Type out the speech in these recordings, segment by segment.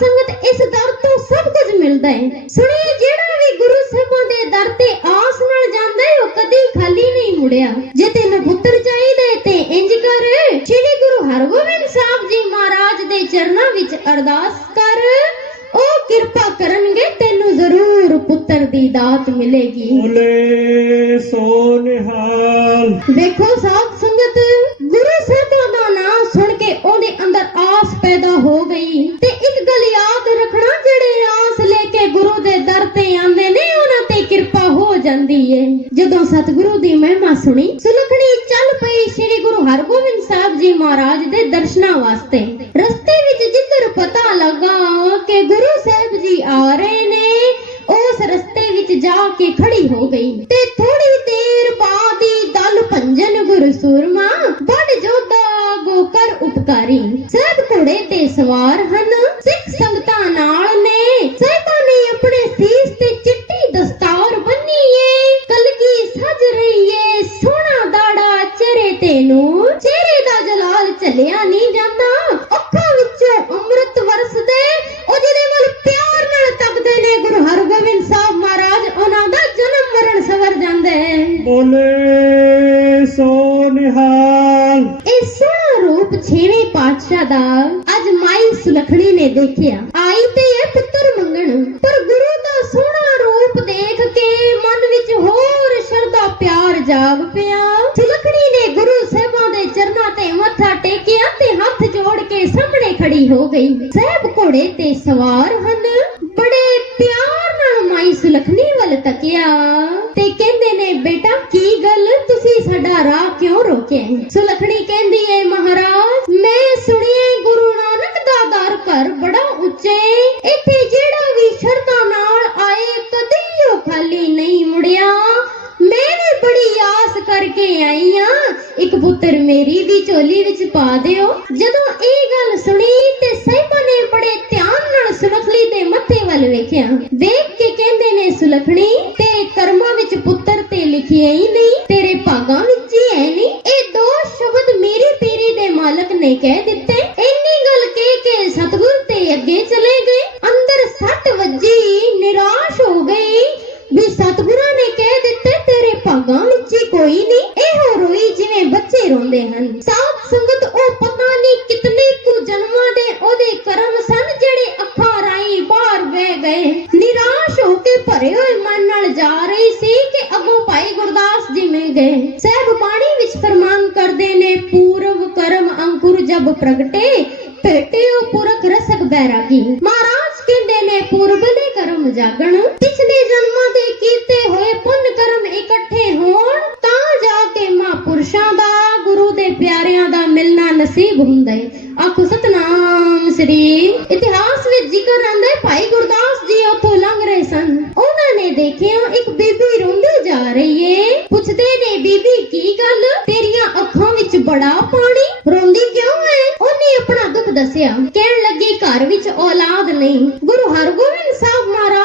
ਸੰਗਤ ਇਸ ਦਰ ਤੋਂ ਸਭ ਕੁਝ ਮਿਲਦਾ ਹੈ। ਸੁਣੀਏ ਜਿਹੜਾ ਵੀ ਗੁਰੂ ਸਾਹਿਬਾਂ ਦੇ ਦਰ ਤੇ ਆਸ ਨਾਲ ਜਾਂਦਾ ਹੈ ਉਹ ਕਦੀ ਖਾਲੀ ਨਹੀਂ ਮੁੜਿਆ। ਜੇ ਤੈਨੂੰ ਪੁੱਤਰ ਚਾਹੀਦਾ ਹੈ ਤੇ ਇੰਜ ਕਰ। ਸ੍ਰੀ ਗੁਰੂ ਹਰਗੋਬਿੰਦ ਸਾਹਿਬ ਜੀ ਮਹਾਰਾਜ ਦੇ ਚਰਨਾਂ ਵਿੱਚ ਅਰਦਾਸ ਕਰ। ਉਹ ਕਿਰਪਾ ਕਰਨਗੇ ਤੈਨੂੰ ਜ਼ਰੂਰ ਪੁੱਤਰ ਦੀ ਦਾਤ ਮਿਲੇਗੀ। ਬੋਲੇ ਸੋ ਨਿਹਾਲ। ਵੇਖੋ ਸਾਧ ਸੰਗਤ ਗੁਰੂ ਸਾਹਿਬਾਂ ਸੁਣ ਕੇ ਉਹਦੇ ਅੰਦਰ ਆਸ ਪੈਦਾ ਹੋ ਗਈ। ਤੇ ਇੱਕ ਗੱਲ ਯਾਦ ਰੱਖਣਾ, ਜਿਹੜੇ ਆਸ ਲੈ ਕੇ ਗੁਰੂ ਦੇ ਦਰ ਤੇ ਆਉਂਦੇ ਨੇ, ਉਹਨਾਂ ਤੇ ਕਿਰਪਾ ਹੋ ਜਾਂਦੀ ਏ। ਜਦੋਂ ਸਤਿਗੁਰੂ ਦੀ ਮਹਿਮਾ ਸੁਣੀ, ਸੁਲਖਣੀ ਚੱਲ ਪਈ ਸ੍ਰੀ ਗੁਰੂ ਹਰਗੋਬਿੰਦ ਸਾਹਿਬ ਜੀ ਮਹਾਰਾਜ ਦੇ ਦਰਸ਼ਨਾਂ ਵਾਸਤੇ। ਰਸਤੇ ਵਿੱਚ ਜਿੱਧਰ ਪਤਾ ਲੱਗਾ ਕਿ ਗੁਰੂ ਸਾਹਿਬ ਜੀ ਆ ਰਹੇ ਨੇ, ਉਸ ਰਸਤੇ ਵਿੱਚ ਜਾ ਕੇ ਖੜੀ ਹੋ ਗਈ। ਤੇ ਥੋੜੀ ਦੇਰ ਬਾਅਦ ਹੀ ਦਲ ਭੰਜਨ ਗੁਰ ਸੂਰਮਾ ਉਪਕਾਰੀ ਸਭ ਘੋੜੇ ਤੇ ਸਵਾਰ ਹਨ। ਸਿੱਖ ਸੰਗਤਾਂ ਨਾਲ ਨੇ ਸਹਿਬਾਂ ਨੇ ਆਪਣੇ ਸੀਸ ਤੇ ਚਿੱਟੀ ਦਸਤਾਰ ਬੰਨੀ ਏ ਕਲਗੀ ਸਜ ਰਹੀ ਏ ਸੋਹਣਾ ਦਾੜਾ ਚਿਹਰੇ ਤੇ ਨੂੰ ਚਿਹਰੇ ਦਾ ਜਲਾਲ ਚੱਲਿਆ ਨਹੀਂ ਜਾਂਦਾ, ਅੱਖਾਂ ਵਿੱਚੋਂ ਅੰਮ੍ਰਿਤ ਵਰਸਦੇ। ਉਹ ਜਿਹਦੇ ਵੱਲ ਪਿਆਰ ਨਾਲ ਤੱਕਦੇ ਨੇ, ਗੁਰੂ ਹਰਗੋਬਿੰਦ ਸਾਹਿਬ ਮਹਾਰਾਜ, ਉਹਨਾਂ ਦਾ ਜਨਮ ਮਰਨ ਸਵਰ ਜਾਂਦਾ। ਹੈ ਬੋਲੇ ਪਾਤਸ਼ਾਹ ਦਾ ਅੱਜ ਮਾਈ ਸੁਲਖਣੀ ਨੇ ਦੇਖਿਆ। ਆਈ ਤੇ ਇਹ ਪੁੱਤਰ ਮੰਗਣ, ਪਰ ਗੁਰੂ ਦਾ ਸੋਹਣਾ ਰੂਪ ਦੇਖ ਕੇ ਮਨ ਵਿੱਚ ਹੋਰ ਸ਼ਰਧਾ ਪਿਆਰ ਜਾਗ ਪਿਆ। ਸੁਲਖਣੀ ਨੇ ਗੁਰੂ ਸਾਹਿਬਾਂ ਦੇ ਚਰਨਾਂ ਤੇ ਮੱਥਾ ਟੇਕਿਆ ਤੇ ਹੱਥ ਜੋੜ ਕੇ ਸਾਹਮਣੇ ਖੜੀ ਹੋ ਗਈ। ਸਹਿਬ ਘੋੜੇ ਤੇ ਸਵਾਰ ਹਨ। ਬੜੇ ਪਿਆਰ ਨਾਲ ਮਾਈ ਸੁਲਖਣੀ ਵੱਲ ਤੱਕਿਆ ਤੇ ਕਹਿੰਦੇ ਨੇ, ਬੇਟਾ, ਕੀ ਗੱਲ? ਤੁਸੀਂ ਸਾਡਾ ਰਾਹ ਕਿਉਂ ਰੋਕਿਆ ਹੈ?" ਸੁਲਖਣੀ ਕਹਿੰਦੀ ਏ, ਮਹਾਰਾਜ ਆਈ ਆ ਇੱਕ ਪੁੱਤਰ ਮੇਰੀ ਵੀ ਝੋਲੀ ਵਿੱਚ ਪਾ ਦਿਓ। ਜਦੋਂ ਇਹ ਗੱਲ ਸੁਣੀ ਤੇ ਸਹਿਬਾਂ ਨੇ ਬੜੇ ਧਿਆਨ ਨਾਲ ਸੁਲਖਣੀ ਦੇ ਮੱਥੇ ਵੱਲ ਵੇਖਿਆ। ਵੇਖ ਕੇ ਕਹਿੰਦੇ ਨੇ, ਸੁਲਖਣੀ, ਤੇਰੇ ਕਰਮਾਂ ਵਿੱਚ ਪੁੱਤਰ ਤੇ ਲਿਖਿਆ ਹੀ ਨਹੀਂ, ਤੇਰੇ ਭਾਗਾਂ ਵਿੱਚ ਹੀ ਹੈ ਨਹੀਂ। ਇਹ ਦੋ ਸ਼ਬਦ ਮੇਰੇ ਤੇਰੇ ਦੇ ਮਾਲਕ ਨੇ ਕਹਿ ਦਿੱਤੇ ਇੰਨੀ ਗੱਲ ਕਹਿ ਕੇ ਸਤਿਗੁਰ ਤੇ ਅੱਗੇ ਚਲੇ ਗਏ ਅੰਦਰ ਸੱਟ ਵੱਜੀ ਨਿਰਾਸ਼ ਹੋ ਗਈ ਵੀ ਸਤਿਗੁਰਾਂ ਨੇ ਕਹਿ ਦਿੱਤੇ ਤੇਰੇ ਭਾਗਾਂ ਵਿੱਚ ਹੀ ਕੋਈ ਨਹੀਂ ਇਹੋ ਰੋਈ ਜਿਵੇਂ ਹਨ। ਸਾਧ ਸੰਗਤ ਉਹ ਪਤਾ ਨਹੀਂ ਕਿਤਨੇ ਕੁ ਜਨਮਾਂ ਦੇ ਉਹਦੇ ਕਰਮ ਸਨ ਜਿਹੜੇ ਅੱਖਾਂ ਰਾਈ ਬਾਹਰ ਵਹਿ ਗਏ। ਨਿਰਾਸ਼ ਹੋ ਕੇ ਭਰੇ ਹੋਏ ਮਨ ਨਾਲ ਜਾ ਰਹੀ ਸੀ ਕਿ ਅੱਗੋਂ ਭਾਈ ਗੁਰਦਾਸ ਜੀ ਮਿਲ ਗਏ। ਸਹਿਬ ਬਾਣੀ ਵਿੱਚ ਫਰਮਾਨ ਕਰਦੇ ਨੇ, ਪੂਰਵ ਕਰਮ ਅੰਕੁਰ ਜਬ ਪ੍ਰਗਟੇ, ਭੇਟਿਓ ਪੁਰਖ ਰਸਕ ਬੈਰਾਗੀ। ਮਹਾਰਾਜ ਕਹਿੰਦੇ ਨੇ ਪੂਰਬਲੇ ਕਰਮ ਜਾਗਣ, ਪਿਛਲੇ ਜਨਮਾਂ ਦੇ ਕੀਤੇ ਹੋਏ ਪੁੰਨ ਕਰਮ ਇਕੱਠੇ ਹੋਣ ਤਾਂ ਜਾ ਕੇ ਮਹਾਂਪੁਰਸ਼ਾਂ ਦਾ ਗੁਰੂ ਦੇ ਪਿਆਰਿਆਂ ਦਾ ਮਿਲਣਾ ਨਸੀਬ ਹੁੰਦਾ। ਹੈ ਆਖੋ, ਸਤਨਾਮ ਸ੍ਰੀ। ਇਤਿਹਾਸ ਵਿੱਚ ਜ਼ਿਕਰ ਆਂਦਾ ਹੈ, ਭਾਈ ਗੁਰਦਾਸ ਜੀ ਉੱਥੋਂ ਲੰਘ ਰਹੇ ਸਨ। ਉਹਨਾਂ ਨੇ ਦੇਖਿਆ, ਇੱਕ ਬੀਬੀ ਰੋਂਦੀ ਜਾ ਰਹੀ ਏ। ਪੁੱਛਦੇ ਨੇ, ਬੀਬੀ, ਕੀ ਗੱਲ? ਤੇਰੀਆਂ ਅੱਖਾਂ ਵਿੱਚ ਬੜਾ ਪਾਣੀ? ਰੋਂਦੀ ਕਿਉਂ ਹੈ ਉਹਨੇ ਆਪਣਾ ਦੁੱਖ ਦੱਸਿਆ। ਕਹਿਣ ਲੱਗੀ, ਘਰ ਵਿੱਚ ਔਲਾਦ ਨਹੀਂ। ਗੁਰੂ ਹਰਗੋਬਿੰਦ ਸਾਹਿਬ ਮਹਾਰਾਜ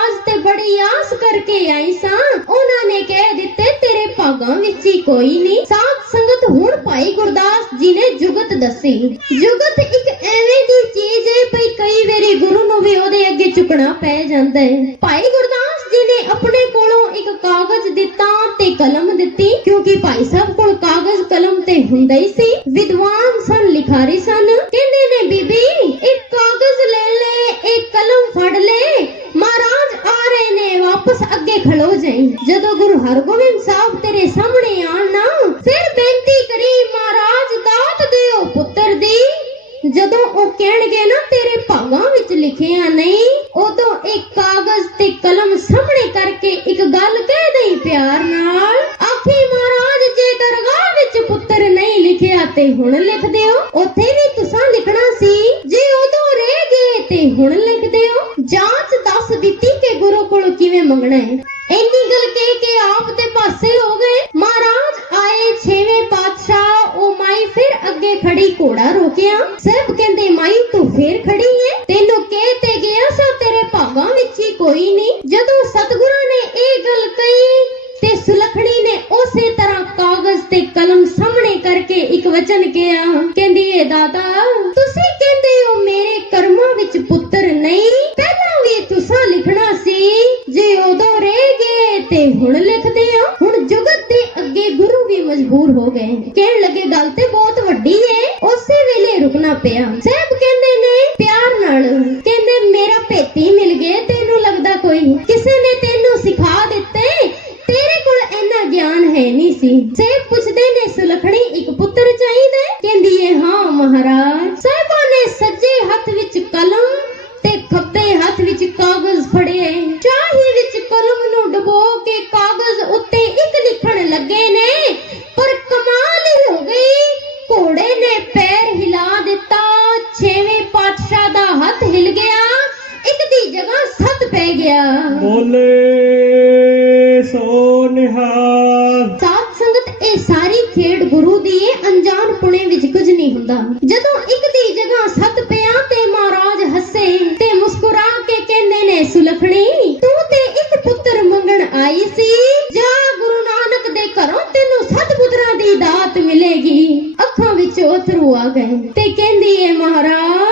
ਤੇ ਕਰਕੇ ਆਈ ਸਾਂ। ਉਹਨਾਂ ਨੇ ਕਹਿ ਦਿੱਤੇ, ਤੇਰੇ ਭਾਗਾਂ ਵਿੱਚ ਹੀ ਕੋਈ ਨਹੀਂ। ਸਾਧ ਸੰਗਤ ਹੁਣ ਭਾਈ ਗੁਰਦਾਸ ਜੀ ਨੇ ਜੁਗਤ ਦੱਸੀ। ਜੁਗਤ ਇੱਕ ਐਵੇਂ ਦੀ ਚੀਜ਼ ਹੈ ਭਈ ਕਈ ਵਾਰੀ ਗੁਰੂ ਨੂੰ ਵੀ ਉਹਦੇ ਅੱਗੇ ਝੁਕਣਾ ਪੈ ਜਾਂਦਾ ਹੈ। ਭਾਈ ਗੁਰਦਾਸ ਜੀ ਨੇ ਆਪਣੇ ਕੋਲੋਂ ਇੱਕ ਕਾਗਜ਼ ਦਿੱਤਾ ਤੇ ਕਲਮ ਦਿੱਤੀ, ਕਿਉਂਕਿ ਭਾਈ ਸਾਹਿਬ ਕੋਲ ਕਾਗਜ਼ ਕਲਮ ਤੇ ਹੁੰਦਾ ਹੀ ਸੀ। ਵਿਦਵਾਨ ਸਨ, ਲਿਖਾਰੀ ਸਨ ਕਹਿੰਦੇ ਨੇ ਬੀਬੀ ਇੱਕ ਕਾਗਜ਼ ਲੈ ਲੈ ਇੱਕ ਕਲਮ ਫੜ ਲੈ ਮਹਾਰਾਜ ਆ ਰਹੇ ਨੇ ਵਾਪਸ ਅੱਗੇ ਖਲੋ ਜਾਈ ਜਦੋਂ ਗੁਰੂ ਹਰਗੋਬਿੰਦ ਸਾਹਿਬ ਤੇਰੇ ਸਾਹਮਣੇ ਆਣ ਨਾ ਫਿਰ ਬੇਨਤੀ ਕਰੀ ਮਹਾਰਾਜ ਦਾਤ ਦਿਓ ਪੁੱਤਰ ਦੀ। ਜਦੋਂ ਉਹ ਕਹਿਣਗੇ ਨਾ, ਤੇਰੇ ਭਾਗਾਂ ਵਿੱਚ ਲਿਖਿਆ ਨਹੀਂ, ਉਦੋਂ ਇੱਕ ਕਾਗਜ਼ ਤੇ ਕਲਮ ਸਾਹਮਣੇ ਕਰਕੇ ਇੱਕ ਗੱਲ ਕਹਿ ਦੇਈ ਪਿਆਰ ਨਾਲ। ਆਖੀ, ਮਹਾਰਾਜ, ਜੇ ਦਰਗਾਹ ਵਿੱਚ ਪੁੱਤਰ ਨਹੀਂ ਲਿਖਿਆ ਤੇ ਹੁਣ ਲਿਖ ਦਿਓ। ਉੱਥੇ ਵੀ ਤੁਸੀਂ ਲਿਖਣਾ ਸੀ। ਜੇ ਉਦੋਂ ਰਹਿ ਗਏ ਤੇ ਹੁਣ ਲਿਖ ਦਿਓ। ਜਾਂਚ ਦੱਸ ਦਿੱਤੀ ਕਿ ਗੁਰੂ ਕੋਲੋਂ ਕਿਵੇਂ ਮੰਗਣਾ ਹੈ। ਇੰਨੀ ਗੱਲ ਆਪ ਤੇ ਪਾਸੇ ਹੋ ਗਏ। ਮਹਾਰਾਜ, ਆਏ ਛੇਵੇਂ ਪਾਤਸ਼ਾਹ, ਉਹ ਮਾਈ ਫਿਰ ਅੱਗੇ ਖੜੀ ਘੋੜਾ ਰੋਕਿਆ। ਸਭ ਕਹਿੰਦੇ, ਮਾਈ, ਤੂੰ ਫੇਰ ਖੜੀ ਹੈ ਤੈਨੂੰ ਕਹਿ ਤੇ ਗਿਆ ਸੋ, ਤੇਰੇ ਭਾਗਾਂ ਵਿੱਚ ਹੀ ਕੋਈ ਨਹੀਂ। ਜਦੋਂ ਸਤਿਗੁਰਾਂ ਨੇ ਇਹ ਗੱਲ ਕਹੀ ਤੇ ਸੁਲਖਣੀ ਨੇ ਉਸੇ ਤੇ ਹੁਣ ਲਿਖਦੇ ਆ, ਹੁਣ ਜਗਤ ਦੇ ਅੱਗੇ ਗੁਰੂ ਵੀ ਮਜਬੂਰ ਹੋ ਗਏ ਕਹਿਣ ਲੱਗੇ, ਗੱਲ ਤੇ ਬਹੁਤ ਵੱਡੀ ਏ, ਉਸੇ ਵੇਲੇ ਰੁਕਣਾ ਪਿਆ। ਸਹਿਬ ਕਹਿੰਦੇ ਨੇ, ਪਿਆਰ ਨਾਲ ਬੋਲੇ ਸੋ ਨਿਹਾਲ। ਸਾਧ ਸੰਗਤ ਇਹ ਸਾਰੀ ਖੇਡ ਗੁਰੂ ਦੀ ਏ ਅਣਜਾਣ ਪੁਣੇ ਵਿੱਚ ਕੁਝ ਨਹੀਂ ਹੁੰਦਾ। ਜਦੋਂ ਇੱਕ ਦੀ ਜਗ੍ਹਾ ਸੱਤ ਪਿਆ ਤੇ ਮਹਾਰਾਜ ਹੱਸੇ ਤੇ ਮੁਸਕਰਾ ਕੇ ਕਹਿੰਦੇ ਨੇ ਸੁਲਖਣੀ ਤੂੰ ਤੇ ਇੱਕ ਪੁੱਤਰ ਮੰਗਣ ਆਈ ਸੀ। ਜਾ ਗੁਰੂ ਨਾਨਕ ਦੇ ਘਰੋਂ ਤੈਨੂੰ ਸੱਤ ਪੁੱਤਰਾਂ ਦੀ ਦਾਤ ਮਿਲੇਗੀ। ਅੱਖਾਂ ਵਿੱਚ ਅਥਰੂ ਆ ਗਏ ਤੇ ਕਹਿੰਦੀ ਏ ਮਹਾਰਾਜ